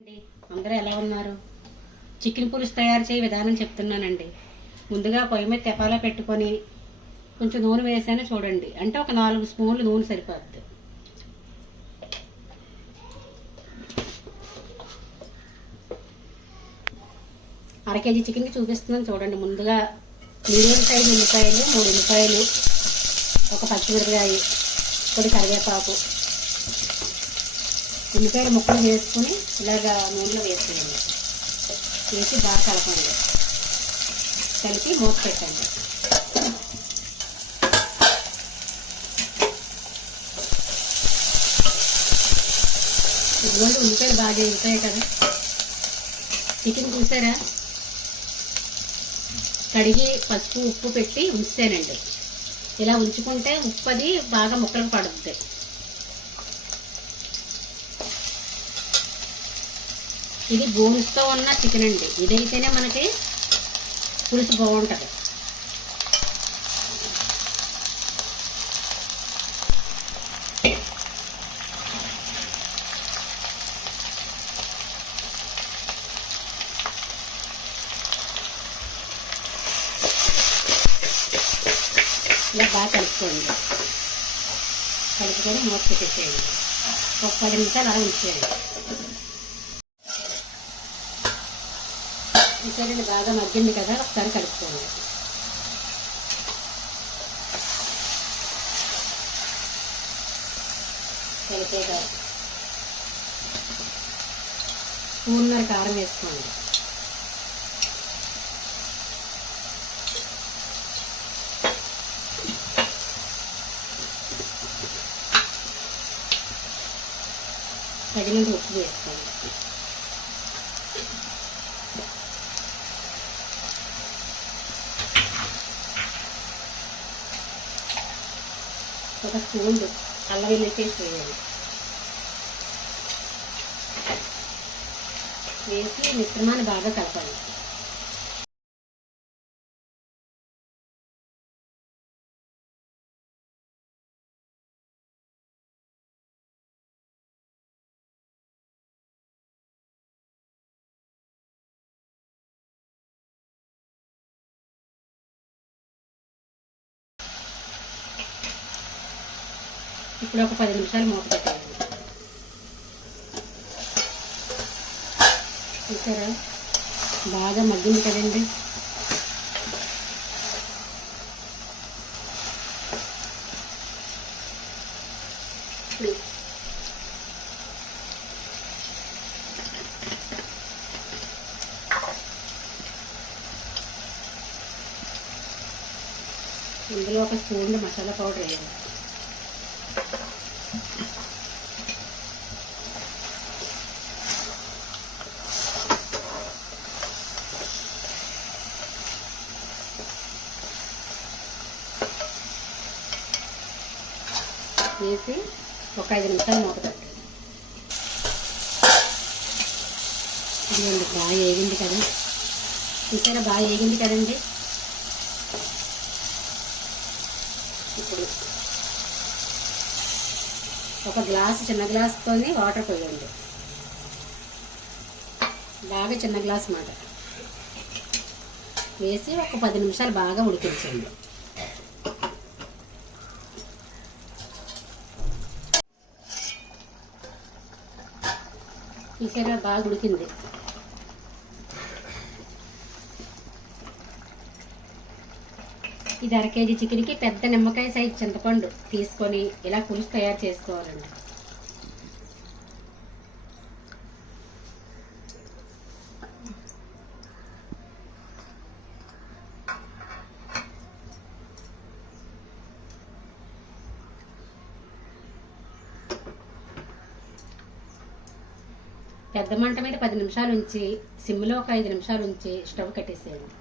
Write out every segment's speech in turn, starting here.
అందరూ ఎలా ఉన్నారు? చికెన్ పులుసు తయారు చేయ విధానం చెప్తున్నానండి. ముందుగా పొయ్యి మీద తెపాలా పెట్టుకొని కొంచెం నూనె వేసాను చూడండి. అంటే ఒక 4 స్పూన్లు నూనె సరిపోద్ది. అర కేజీ చికెన్కి చూపిస్తున్నాను చూడండి. ముందుగా మీడియం సైజు ఉల్లిపాయలు 3 ఉల్లిపాయలు, ఒక పచ్చిమిరపకాయ, కొద్ది కరివేపాకు, ఉల్లిపాయలు ముక్కలు వేసుకుని ఇలాగా నూనెలో వేసేయండి. వేసి బాగా కలపండి. కలిపి మూత పెట్టండి. ఇదిగోండి ఉల్లిపాయలు బాగా ఎగుతాయి కదా. చికెన్ చూసారా, కడిగి పసుపు ఉప్పు పెట్టి ఉంచానండి. ఇలా ఉంచుకుంటే ఉప్పు అది బాగా ముక్కలకు పడుతుంది. ఇది బోన్స్తో ఉన్న చికెన్ అండి. ఇదైతేనే మనకి పులుసు బాగుంటుంది. ఇలా బాగా కలుపుకోండి. కలుపుకొని మూత పెట్టేసేయండి. ఒక 10 నిమిషాలు అలా ఉంచేయండి. చూసారండి బాగా మగ్గింది కదా, ఒకసారి కలుపుకోండి. కలిపేగా స్పూన్నర కారం వేసుకోండి. తగినంత ఉప్పు వేసుకోండి. ఒక స్పూన్ అల్లం వెల్లుల్లి పేస్ట్ వేయాలి. వేసి మిశ్రమాన్ని బాగా కలపాలి. ఇప్పుడు ఒక 10 నిమిషాలు మూత పెట్టాలి. చూసారా బాగా మగ్గింది కదండి. ఇప్పుడు ఇందులో ఒక స్పూన్ మసాలా పౌడర్ వేయాలి. వేసి ఒక 5 నిమిషాలు మూత పెట్టండి. ఇదిగోండి బాగా వేగింది కదా. చూసారా బాగా వేగింది కదండి. ఇప్పుడు ఒక గ్లాసు చిన్న గ్లాసుతోని వాటర్ పోయండి. బాగా చిన్న గ్లాస్ మాట వేసి ఒక 10 నిమిషాలు బాగా ఉడికించండి. చూసారా బాగా ఉడికింది. ఇది 1/2 కేజీ చికెన్కి పెద్ద నిమ్మకాయ సైజు చింతపండు తీసుకొని ఇలా పులుసు తయారు చేసుకోవాలండి. పెద్ద మంట మీద 10 నిమిషాలు ఉంచి సిమ్లో ఒక 5 నిమిషాలు ఉంచి స్టవ్ కట్టేసేయండి.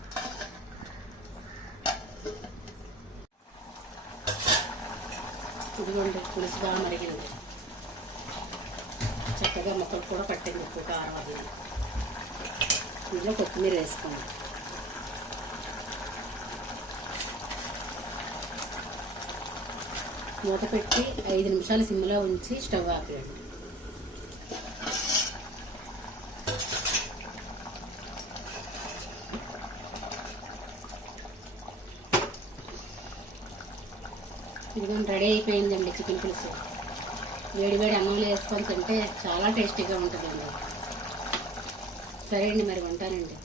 ఇదిగోండి పులుసు బాగా మరిగింది. చక్కగా ముక్కలు కూడా పట్టింది. ఉప్పు కారం అది. ఇందులో కొత్తిమీర వేసుకోండి. మూత పెట్టి 5 నిమిషాలు సిమ్లో ఉంచి స్టవ్ ఆపేయండి. ఇదిగోండి రెడీ అయిపోయిందండి చికెన్ పులుసు. వేడి వేడి అన్నంలో వేసుకొని తింటే చాలా టేస్టీగా ఉంటుందండి. సరే అండి, మరి ఉంటానండి.